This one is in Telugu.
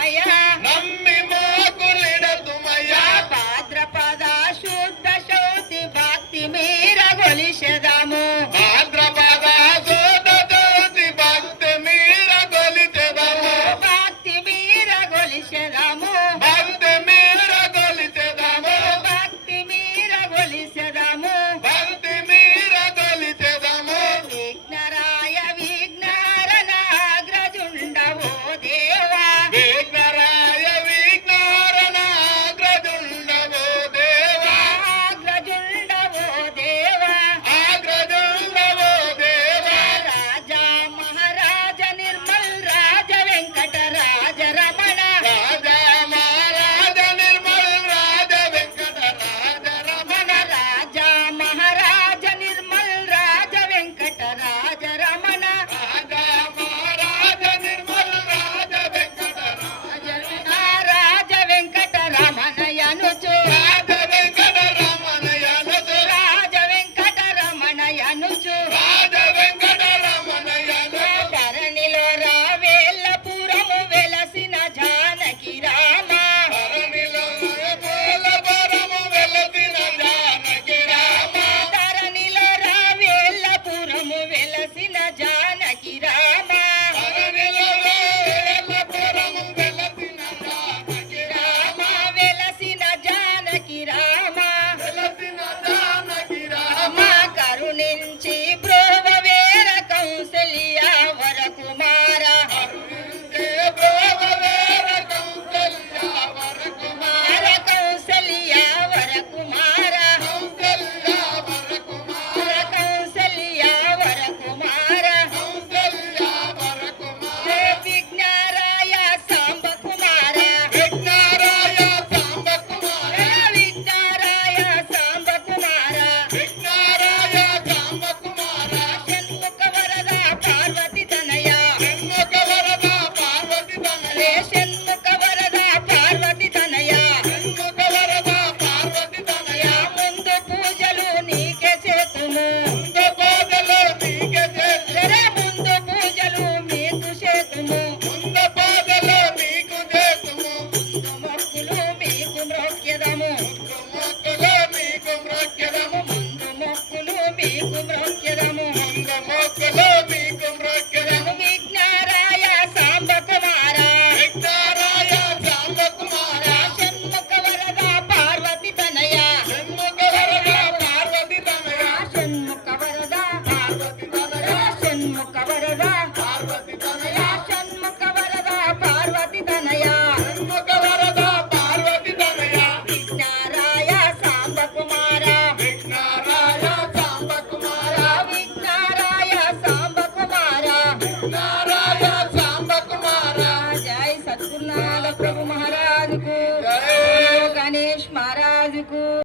తుమయ నమ్మి మోకులిడతుమయ భాద్రపద శుద్ధ శౌతి భక్తి మీర గొలిసెదము భాద్రపద శుద్ధ శౌతి భక్తి మీర గొలిసెదము భక్తి మీర గొలిసెదము భక్తి మీర గొలిసెదము భక్తి మీర గొలిసెదము భక్తి మీర గొలిసెదము విఘ్నరాయ విఘ్నారణాగ్రజుండవో దేవా విఘ్నరాయ విఘ్నారణాగ్రజుండవో దేవా అగ్రజుండవో దేవా అగ్రజుండవో దేవా రాజా మహారాజ నిర్మల్ రాజ వెంకట రాజ రమణ రాజా మహారాజ నిర్మల్ రాజ వెంకట రాజ రమణ రాజా మహారాజ నిర్మల్ రాజ వెంకట రాజ రమణ రాజా మహారాజ నిర్మల్ రాజ వెంకట రాజ రాజ వెంకట రమణయనుచు రాజ వెంకట రమణయనుచు రాజ వెంకట రమణయనుచు రాజ వెంకట రమణయనుచు ధరణిలో రావేళ్ళపురము వెలసిన జానకి రామ ధరణిలో పూలపురము వెలసిన జానకి రామ ధరణిలో రావేళ్ళపురము వెలసిన జానకి రామ ధరణిలో పూలపురము వెలసిన జానకి రామ వెలసిన జానకి రామ వెలసిన జానకి రామ మా కరుణించి బ్రోవవేర కౌసల్య వరకుమార కరుణించే బ్రోవవేర కౌసల్య వరకుమార కౌసల్య వరకుమార కౌసల్య వరకుమార కౌసల్య వరకుమార కౌసల్య వరకుమార విఘ్నారాయ సాంబ కుమార విఘ్నారాయ సాంబ కుమార విఘ్నారాయ సాంబ కుమార విఘ్నారాయ సాంబ కుమార షణ్ముఖ వరద పార్వతి తనయ షణ్ముఖ వరద పార్వతి తనయ షణ్ముఖ వరద పార్వతి తనయ షణ్ముఖ వరద పార్వతి తనయ ముందు పూజలు నీకే చేతుము ముంద పాదలో నీకే చేతుము ముందు పూజలు మీకు చేతుము ముంద పాదలో నీకు చేతుము ముందు మొక్కులు మీకు మ్రోక్యదము మొక్కులో నీకు మ్రోక్యదము ముందు మొక్కులు మీకు మ్రోక్యదము ముంద మొక్కులో నీకు మ్రోక్యదము విఘ్నారాయ సాంబ కుమార విఘ్నారాయ సాంబ కుమార షణ్ముఖ వరద పార్వతి తనయ షణ్ముఖ వరద పార్వతి తనయ షణ్ముఖ వరద పార్వతి తనయ